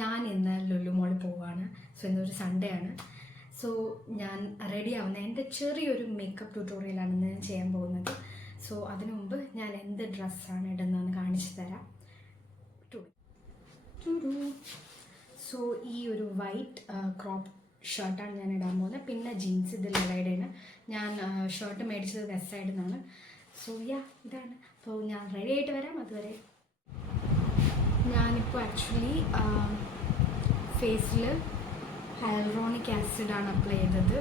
ഞാൻ ഇന്ന് ലുലു മോളിൽ പോവുകയാണ്. സോ ഇന്നൊരു സൺഡേ ആണ്. സോ ഞാൻ റെഡി ആവുന്ന എൻ്റെ ചെറിയൊരു മേക്കപ്പ് ട്യൂട്ടോറിയലാണ് ഇന്ന് ഞാൻ ചെയ്യാൻ പോകുന്നത്. സോ അതിനു മുമ്പ് ഞാൻ എന്ത് ഡ്രസ്സാണ് ഇടുന്നതെന്ന് കാണിച്ചു തരാം. സോ ഈ ഒരു വൈറ്റ് ക്രോപ്പ് ഷർട്ടാണ് ഞാൻ ഇടാൻ പോകുന്നത്. പിന്നെ ജീൻസ് ഇതിൽ റെഡിയാണ്. ഞാൻ ഷർട്ട് മേടിച്ചത് വെസ്റ്റ് സൈഡിൽ നിന്നാണ്. സോ ഇതാണ്. അപ്പോൾ ഞാൻ റെഡി ആയിട്ട് വരാം. അതുവരെ ഞാനിപ്പോൾ ആക്ച്വലി ഫേസിൽ ഹൈലറോണിക് ആസിഡാണ് അപ്ലൈ ചെയ്തത്.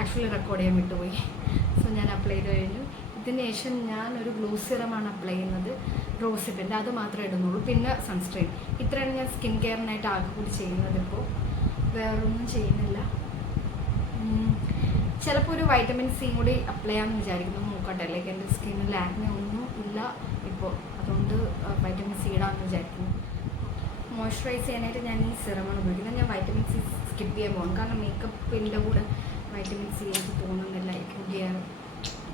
ആക്ച്വലി റെക്കോർഡ് ചെയ്യാൻ വിട്ടുപോയി. സോ ഞാൻ അപ്ലൈ ചെയ്ത് കഴിഞ്ഞു. ഇതിന് ശേഷം ഞാനൊരു ഗ്ലൂ സിറമാണ് അപ്ലൈ ചെയ്യുന്നത്. റോസിപ്പിൻ്റെ അത് മാത്രമേ ഇടുന്നുള്ളൂ. പിന്നെ സൺസ്ക്രീൻ. ഇത്രയാണ് ഞാൻ സ്കിൻ കെയറിനായിട്ട് ആകെ കൂടി ചെയ്യുന്നത്. ഇപ്പോൾ വേറൊന്നും ചെയ്യുന്നില്ല. ചിലപ്പോൾ ഒരു വൈറ്റമിൻ സി കൂടി അപ്ലൈ ചെയ്യാമെന്ന് വിചാരിക്കുന്നു. നോക്കട്ടെ, അല്ലെങ്കിൽ എൻ്റെ സ്കിന്നിൽ ആക്നെ ഒന്നും ഇല്ല ഇപ്പോൾ. അതുകൊണ്ട് വൈറ്റമിൻ സി ഇടാമെന്ന് വിചാരിക്കുന്നു. മോയ്സ്ചറൈസ് ചെയ്യാനായിട്ട് ഞാൻ ഈ സിറമാണ് ഉപയോഗിക്കുന്നത്. ഞാൻ വൈറ്റമിൻ സി സ്കിപ്പ് ചെയ്യാൻ പോകും. കാരണം മേക്കപ്പിൻ്റെ കൂടെ വൈറ്റമിൻ സി എനിക്ക് തോന്നുന്നില്ല. It would be a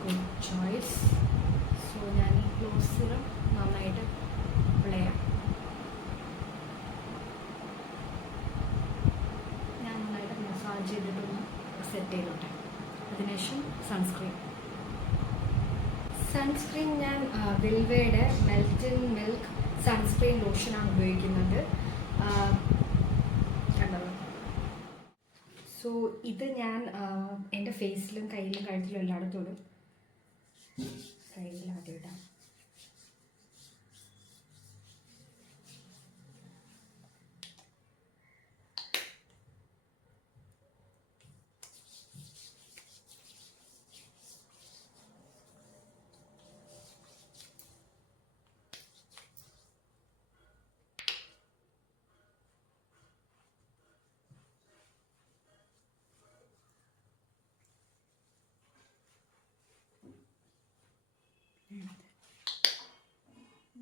good choice. So ഞാൻ ഈ ഗ്ലൂ സിറം നന്നായിട്ട് അപ്ലൈ ചെയ്യാം. ഞാൻ നന്നായിട്ട് മസാജ് ചെയ്തിട്ടൊന്ന് സെറ്റ് ചെയ്തോട്ടെ. അതിനുശേഷം സൺസ്ക്രീൻ ഞാൻ വിൽവയുടെ മെൽറ്റൻ മിൽക്ക് സൺസ്ക്രീൻ ലോഷനാണ് ഉപയോഗിക്കുന്നത്. കണ്ടല്ലോ. സോ ഇത് ഞാൻ എൻ്റെ ഫേസിലും കയ്യിലും കഴുത്തിലും എല്ലായിടത്തും ഇടും. സൈഡിൽ ആദ്യം ഇടാം.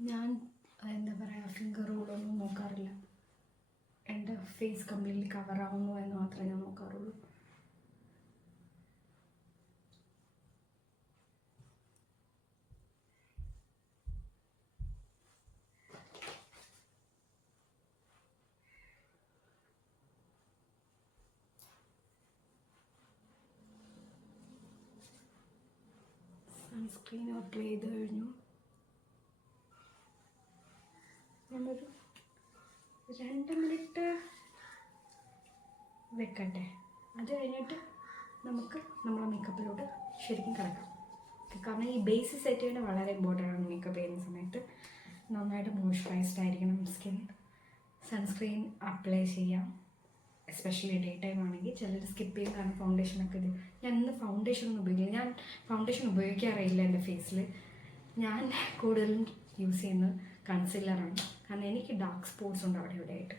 ഞാൻ എന്താ പറയുക, ഫിംഗർ റൂളൊന്നും നോക്കാറില്ല. എൻ്റെ ഫേസ് കംപ്ലീറ്റ്ലി കവർ ആവുന്നു എന്ന് മാത്രമേ ഞാൻ നോക്കാറുള്ളൂ. സൺസ്ക്രീൻ അപ്ലൈ ചെയ്ത് കഴിഞ്ഞു. ഞാനൊരു 2 മിനിറ്റ് വെക്കട്ടെ. അത് കഴിഞ്ഞിട്ട് നമുക്ക് നമ്മളെ മേക്കപ്പിലോട്ട് ശരിക്കും കിടക്കാം. കാരണം ഈ ബേസ് സെറ്റ് ചെയ്യുന്നത് വളരെ ഇമ്പോർട്ടൻ്റ് ആണ്. മേക്കപ്പ് ചെയ്യുന്ന സമയത്ത് നന്നായിട്ട് മോയ്സ്ചറൈസ്ഡ് ആയിരിക്കണം സ്കിൻ. സൺസ്ക്രീൻ അപ്ലൈ ചെയ്യാം, എസ്പെഷ്യലി ഡേ ടൈം ആണെങ്കിൽ. ചിലർ സ്കിപ്പ് ചെയ്യും കാരണം ഫൗണ്ടേഷനൊക്കെ ഇത്. ഞാൻ ഇന്ന് ഫൗണ്ടേഷൻ ഒന്നും ഉപയോഗിക്കില്ല. ഞാൻ ഫൗണ്ടേഷൻ ഉപയോഗിക്കാറില്ല എൻ്റെ ഫേസിൽ. ഞാൻ കൂടുതലും യൂസ് ചെയ്യുന്നത് കൺസീലറാണ്. കാരണം എനിക്ക് ഡാർക്ക് സ്പോട്ട്സ് ഉണ്ട് അവിടെ ഇവിടെ ആയിട്ട്.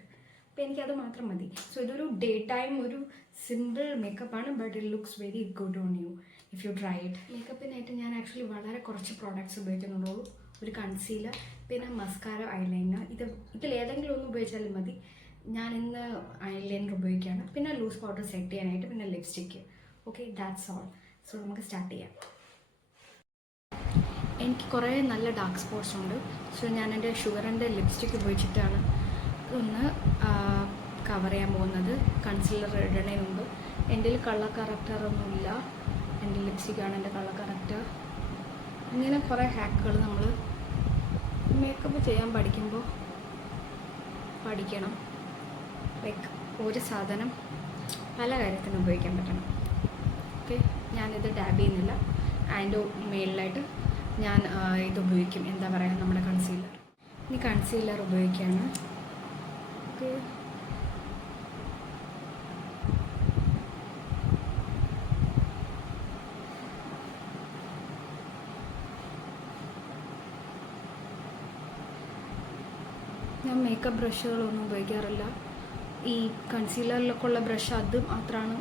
അപ്പോൾ എനിക്കത് മാത്രം മതി. സോ ഇതൊരു ഡേ ടൈം ഒരു സിമ്പിൾ മേക്കപ്പാണ്. But it looks very good on you if you try it. മേക്കപ്പിനായിട്ട് ഞാൻ ആക്ച്വലി വളരെ കുറച്ച് പ്രോഡക്റ്റ്സ് ഉപയോഗിക്കുന്നുള്ളൂ. ഒരു കൺസീലർ, പിന്നെ മസ്കാര, ഐലൈനർ. ഇതിലേതെങ്കിലും ഒന്ന് ഉപയോഗിച്ചാലും മതി. ഞാൻ ഇന്ന് ഐലൈനർ ഉപയോഗിക്കുകയാണ്. പിന്നെ ലൂസ് പൗഡർ സെറ്റ് ചെയ്യാനായിട്ട്, പിന്നെ lipstick. Okay, that's all. So നമുക്ക് സ്റ്റാർട്ട് ചെയ്യാം. എനിക്ക് കുറേ നല്ല ഡാർക്ക് സ്പോട്ട്സ് ഉണ്ട്. സോ ഞാൻ എൻ്റെ ഷുഗറിൻ്റെ ലിപ്സ്റ്റിക്ക് ഉപയോഗിച്ചിട്ടാണ് ഒന്ന് കവർ ചെയ്യാൻ പോകുന്നത്. കൺസീലർ ഇടുന്നതിന് മുമ്പ്. എൻ്റെ കളർ കറക്റ്ററൊന്നുമില്ല. എൻ്റെ ലിപ്സ്റ്റിക്കാണ് എൻ്റെ കളർ കറക്റ്റർ. ഇങ്ങനെ കുറേ ഹാക്കുകൾ നമ്മൾ മേക്കപ്പ് ചെയ്യാൻ പഠിക്കുമ്പോൾ പഠിക്കണം. ലൈക്ക് ഒരു സാധനം പല കാര്യത്തിനും ഉപയോഗിക്കാൻ പറ്റണം. ഓക്കെ, ഞാനിത് ഡാബ് ചെയ്യുന്നില്ല. അതിൻ്റെ മേളിലായിട്ട് ഞാൻ ഇത് ഉപയോഗിക്കും, എന്താ പറയുക, നമ്മുടെ കൺസീലർ. ഇനി കൺസീലർ ഉപയോഗിക്കുകയാണ്. ഓക്കെ, ഞാൻ മേക്കപ്പ് ബ്രഷുകളൊന്നും ഉപയോഗിക്കാറില്ല. ഈ കൺസീലറിലൊക്കെ ഉള്ള ബ്രഷ് അത് മാത്രമാണ്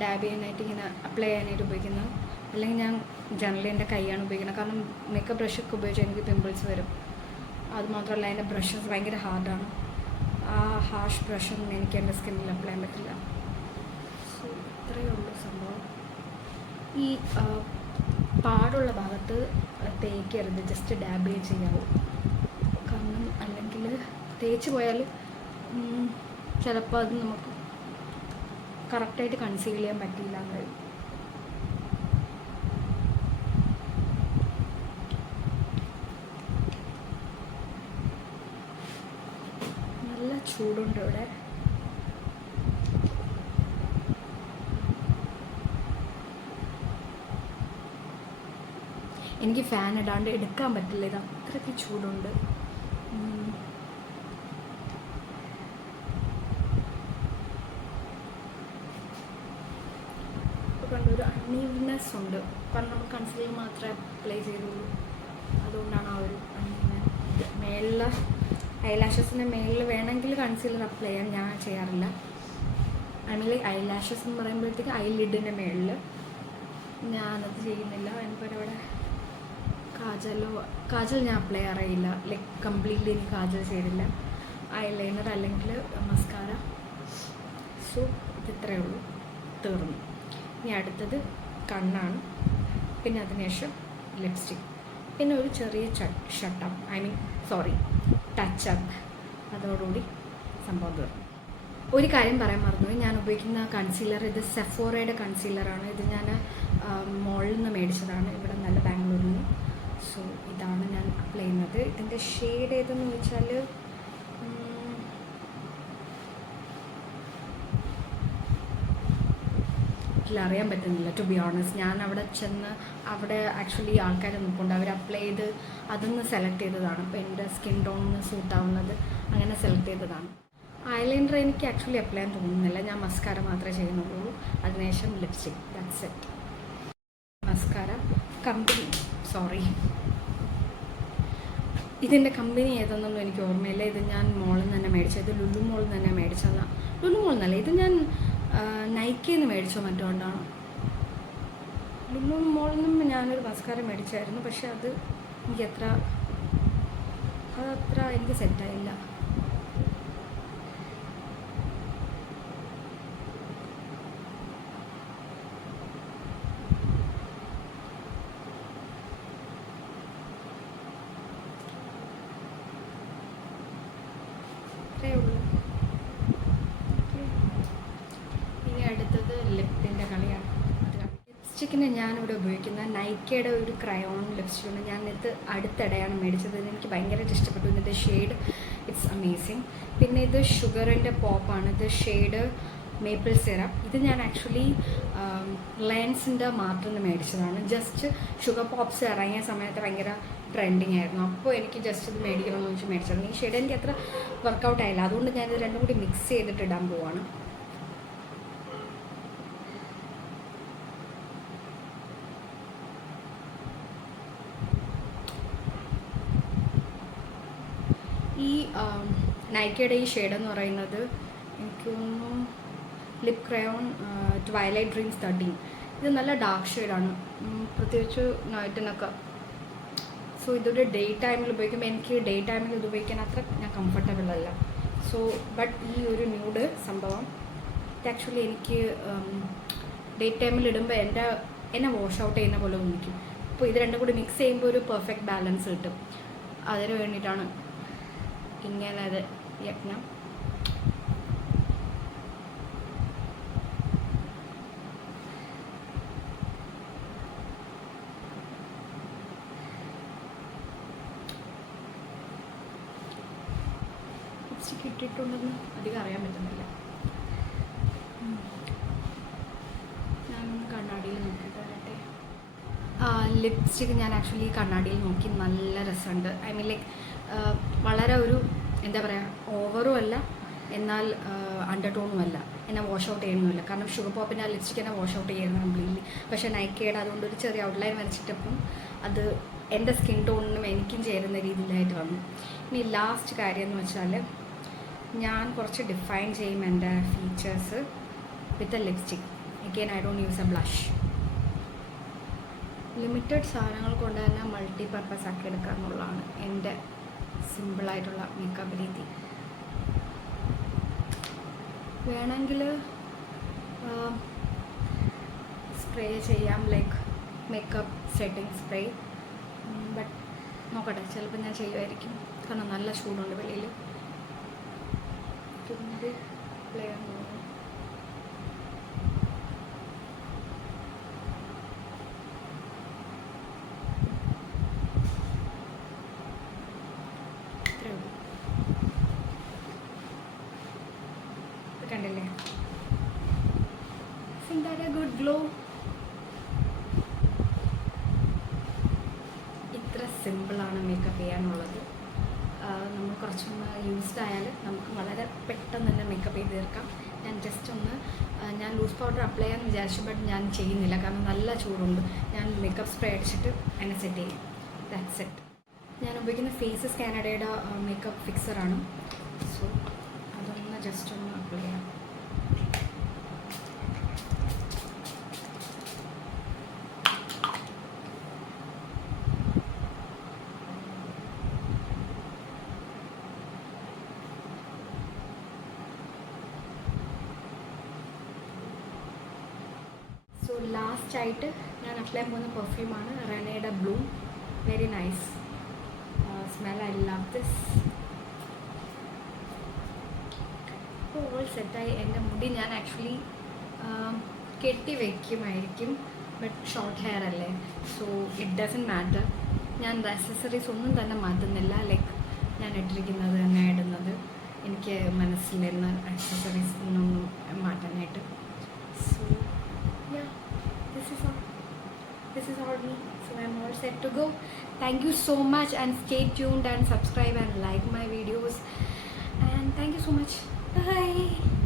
ഡാബ് ചെയ്യാനായിട്ട്, ഇങ്ങനെ അപ്ലൈ ചെയ്യാനായിട്ട് ഉപയോഗിക്കുന്നത്. അല്ലെങ്കിൽ ഞാൻ ജനറലി എൻ്റെ കൈയാണ് ഉപയോഗിക്കുന്നത്. കാരണം മേക്കപ്പ് ബ്രഷൊക്കെ ഉപയോഗിച്ചാൽ എനിക്ക് പിമ്പിൾസ് വരും. അതുമാത്രമല്ല അതിൻ്റെ ബ്രഷസ് ഭയങ്കര ഹാർഡാണ്. ആ ഹാർഷ് ബ്രഷൊന്നും എനിക്ക് എൻ്റെ സ്കിന്നിൽ അപ്ലൈ ചെയ്യാൻ പറ്റില്ല. സോ ഇത്രയേ ഉള്ളൂ സംഭവം. ഈ പാടുള്ള ഭാഗത്ത് തേക്കരുത്, ജസ്റ്റ് ഡാബ് ചെയ്യാവൂ. കാരണം അല്ലെങ്കിൽ തേച്ച് പോയാൽ ചിലപ്പോൾ അത് നമുക്ക് കറക്റ്റായിട്ട് കൺസീൽ ചെയ്യാൻ പറ്റിയില്ല എന്ന് വരും. നല്ല ചൂടുണ്ട് ഇവിടെ. എനിക്ക് ഫാൻ ഇടാണ്ട് എടുക്കാൻ പറ്റില്ല, ഇത് അത്രയ്ക്ക് ചൂടുണ്ട്. കണ്ടൊരു അൺഈവൻനെസ് ഉണ്ട്, കാരണം നമ്മൾ കൺസീലർ മാത്രമേ അപ്ലൈ ചെയ്തുള്ളൂ, അതുകൊണ്ടാണ് ആ ഒരു അൺഈവൻ. മേളിൽ ഐലാഷസിൻ്റെ മേളിൽ വേണമെങ്കിൽ കൺസീലർ അപ്ലൈ ചെയ്യാൻ ഞാൻ ചെയ്യാറില്ല. ഐ മീൻ ലൈക്ക് ഐലാഷസ് എന്ന് പറയുമ്പോഴത്തേക്ക് ഐലിഡിൻ്റെ മേളിൽ ഞാനത് ചെയ്യുന്നില്ല. എനിക്കൊരവിടെ കാജൽ ഞാൻ അപ്ലൈ ചെയ്യാറില്ല, ലൈക്ക് കംപ്ലീറ്റ്ലി എനിക്ക് കാജൽ ചെയ്തില്ല. ഐലൈനർ അല്ലെങ്കിൽ മസ്കാര. സോ ഇതിത്രയേ ഉള്ളൂ, തീർന്നു. ഇനി അടുത്തത് കണ്ണാണ്, പിന്നെ അതിനുശേഷം ലിപ്സ്റ്റിക്, പിന്നെ ഒരു ചെറിയ shut up, I mean sorry touch up. അതോടുകൂടി സംഭവം തീർന്നു. ഒരു കാര്യം പറയാൻ മറന്നു, ഞാൻ ഉപയോഗിക്കുന്ന കൺസീലർ ഇത് സെഫോറയുടെ കൺസീലറാണ്. ഇത് ഞാൻ മോളിൽ നിന്ന് മേടിച്ചതാണ്, ഇവിടെ നല്ല ബാംഗ്ലൂരിൽ നിന്ന്. സോ ഇതാണ് ഞാൻ അപ്ലൈ ചെയ്യുന്നത്. ഇതിൻ്റെ ഷെയ്ഡ് ഏതെന്ന് ചോദിച്ചാൽ അറിയാൻ പറ്റുന്നില്ല ടു ബി ഓണസ്റ്റ്. ഞാൻ അവിടെ ചെന്ന് അവിടെ ആക്ച്വലി ആൾക്കാർ നിൽപ്പുണ്ട്, അവർ അപ്ലൈ ചെയ്ത് അതൊന്ന് സെലക്ട് ചെയ്തതാണ്. അപ്പോൾ എൻ്റെ സ്കിൻ ടോണിന് സൂട്ടാവുന്നത് അങ്ങനെ സെലക്ട് ചെയ്തതാണ്. ഐലൈനർ എനിക്ക് ആക്ച്വലി അപ്ലൈ ചെയ്യാൻ തോന്നുന്നില്ല, ഞാൻ മസ്കാര മാത്രമേ ചെയ്യുന്നുള്ളൂ. അതിനുശേഷം lipstick, that's it. Mascara company, sorry ഇതിൻ്റെ കമ്പനി ഏതെന്നൊന്നും എനിക്ക് ഓർമ്മയില്ല. ഇത് ഞാൻ മോളിൽ നിന്ന് തന്നെ മേടിച്ചത്, ലുലു മോളിൽ നിന്ന് തന്നെ മേടിച്ചതാണ്. ലുലു മോളിൽ നിന്നല്ല, ഇത് ഞാൻ നൈക്കിന്ന് മേടിച്ചോ മറ്റുകൊണ്ടാണ്. ലുലു മോളിൽ നിന്നും ഞാനൊരു മസ്കാര മേടിച്ചായിരുന്നു, പക്ഷെ അത് അതത്ര എനിക്ക് സെറ്റായില്ല. ഇത്രയേ ഉള്ളൂ. ഇനി അടുത്തത് ലിപ്പിൻ്റെ കളിയാണ്. ലിപ്സ്റ്റിക്കിന് ഞാനിവിടെ ഉപയോഗിക്കുന്ന നൈക്കയുടെ ഒരു ക്രയോൺ ലിപ്സ്റ്റിക്കുണ്ട്. ഞാനിത് അടുത്തിടെയാണ് മേടിച്ചത്, എനിക്ക് ഭയങ്കരമായിട്ട് ഇഷ്ടപ്പെട്ടു. ഇതിൻ്റെ ഷെയ്ഡ് ഇറ്റ്സ് അമേസിങ്. പിന്നെ ഇത് ഷുഗറിൻ്റെ പോപ്പാണ്, ഇത് ഷെയ്ഡ് മേപ്പിൾ സിറപ്പ്. ഇത് ഞാൻ ആക്ച്വലി ലെൻസിൻ്റെ മാത്രം നിന്ന് മേടിച്ചതാണ്. ജസ്റ്റ് ഷുഗർ പോപ്സ് ഇറങ്ങിയ സമയത്ത് ഭയങ്കര ട്രെൻഡിങ് ആയിരുന്നു, അപ്പോൾ എനിക്ക് ജസ്റ്റ് ഇത് മേടിക്കണമെന്ന് വെച്ച് മേടിച്ചതാണ്. ഈ ഷെയ്ഡ് എനിക്ക് അത്ര വർക്കൗട്ട് ആയില്ല, അതുകൊണ്ട് ഞാനിത് രണ്ടും കൂടി മിക്സ് ചെയ്തിട്ട് ഇടാൻ പോവാണ്. ഈ നൈക്കയുടെ ഈ ഷെയ്ഡെന്ന് പറയുന്നത് എനിക്ക് തോന്നുന്നു ലിപ് ക്രയോൺ ട്വൈലൈറ്റ് ഡ്രീംസ് 13. ഇത് നല്ല ഡാർക്ക് ഷെയ്ഡാണ്, പ്രത്യേകിച്ച് നൈറ്റിനൊക്കെ. സോ ഇതൊരു ഡേ ടൈമിൽ ഉപയോഗിക്കുമ്പോൾ എനിക്ക് ഡേ ടൈമിൽ ഇത് ഉപയോഗിക്കാൻ അത്ര ഞാൻ കംഫർട്ടബിൾ അല്ല. സോ ബട്ട് ഈ ഒരു ന്യൂഡ് സംഭവം ഇത് ആക്ച്വലി എനിക്ക് ഡേ ടൈമിൽ ഇടുമ്പോൾ എന്നെ വാഷ് ഔട്ട് ചെയ്യുന്ന പോലെ തോന്നിക്കും. അപ്പോൾ ഇത് രണ്ടും കൂടി മിക്സ് ചെയ്യുമ്പോൾ ഒരു പെർഫെക്റ്റ് ബാലൻസ് കിട്ടും. അതിന് വേണ്ടിയിട്ടാണ് ഇങ്ങനെ അത് യജ്ഞം. ലിപ്സ്റ്റിക് ഇട്ടിട്ടുണ്ടെന്ന് അധികം അറിയാൻ പറ്റുന്നില്ല. ഞാനൊന്ന് കണ്ണാടിയിൽ നോക്കിയിട്ട് വരട്ടെ. ലിപ്സ്റ്റിക് ഞാൻ ആക്ച്വലി കണ്ണാടിയിൽ നോക്കി, നല്ല രസമുണ്ട്. ഐ മീൻ ലൈക്ക് വളരെ ഒരു എന്താ പറയുക, ഓവറും അല്ല എന്നാൽ അണ്ടർ ടോണും അല്ല, എന്നെ വാഷ് ഔട്ട് ചെയ്യുന്നുമില്ല. കാരണം ഷുഗർ പോപ്പിൻ്റെ ആ ലിപ്സ്റ്റിക് എന്നെ വാഷ് ഔട്ട് ചെയ്യുന്നത് കംപ്ലീറ്റ്ലി. പക്ഷേ നൈക്കയുടെ അതുകൊണ്ട് ഒരു ചെറിയ ഔട്ട്ലൈൻ വരച്ചിട്ടപ്പം അത് എൻ്റെ സ്കിൻ ടോണിനും എനിക്കും ചേരുന്ന രീതിയിലായിട്ട് വന്നു. ഇനി ലാസ്റ്റ് കാര്യം എന്ന് വെച്ചാൽ ഞാൻ കുറച്ച് ഡിഫൈൻ ചെയ്യും എൻ്റെ features with a lipstick. Again I don't use A blush. Limited സാധനങ്ങൾ കൊണ്ട് തന്നെ മൾട്ടി പർപ്പസ് ആക്കി എടുക്കുക എന്നുള്ളതാണ് എൻ്റെ സിമ്പിളായിട്ടുള്ള മേക്കപ്പ് രീതി. വേണമെങ്കിൽ സ്പ്രേ ചെയ്യാം, like makeup setting spray. But നോക്കട്ടെ, ചിലപ്പോൾ ഞാൻ ചെയ്യുമായിരിക്കും, കാരണം നല്ല ചൂടുണ്ട് വെളിയിൽ. തുമ്പി പ്ലേ ആണ്. കണ്ടില്ലേ? Good glow. ഇത്ര സിമ്പിളാണ് മേക്കപ്പ് ചെയ്യാനുള്ളത്. നമ്മൾ കുറച്ചൊന്ന് യൂസ്ഡ് ആയാൽ നമുക്ക് വളരെ പെട്ടെന്ന് തന്നെ മേക്കപ്പ് ചെയ്ത് തീർക്കാം. ഞാൻ ലൂസ് പൗഡർ അപ്ലൈ ചെയ്യാൻ വിചാരിച്ചു, ബട്ട് ഞാൻ ചെയ്യുന്നില്ല, കാരണം നല്ല ചൂടുണ്ട്. ഞാൻ മേക്കപ്പ് സ്പ്രേ അടിച്ചിട്ട് എന്നെ സെറ്റ് ചെയ്യും. That's it. ഞാൻ ഉപയോഗിക്കുന്ന ഫേസസ് കാനഡയുടെ മേക്കപ്പ് ഫിക്സറാണ്. സോ അതൊന്ന് ജസ്റ്റ് ഒന്ന് അപ്ലൈ ചെയ്യാം. സോ ലാസ്റ്റായിട്ട് ഞാൻ അപ്ലൈ ചെയ്യാൻ പോകുന്ന പെർഫ്യൂമാണ് റെനയുടെ Bloom. Very nice smell. I love this. ഇപ്പോൾ ഓൾ സെറ്റായി. എൻ്റെ മുടി ഞാൻ ആക്ച്വലി കെട്ടി വയ്ക്കുമായിരിക്കും, ബട്ട് ഷോർട്ട് ഹെയർ അല്ലേ, സോ ഇറ്റ് ഡസൻറ്റ് മാറ്റർ. ഞാൻ ആക്സസറീസ് ഒന്നും തന്നെ മാറ്റുന്നില്ല. ലൈക്ക് ഞാൻ ഇട്ടിരിക്കുന്നത് തന്നെ ഇടുന്നത്. എനിക്ക് മനസ്സിലിരുന്ന ആക്സസറീസ് ഒന്നും മാറ്റാനായിട്ട്. So yeah, this is all me. So I'm all set to go. Thank you so much, and stay tuned and subscribe and like my videos, and thank you so much. Bye.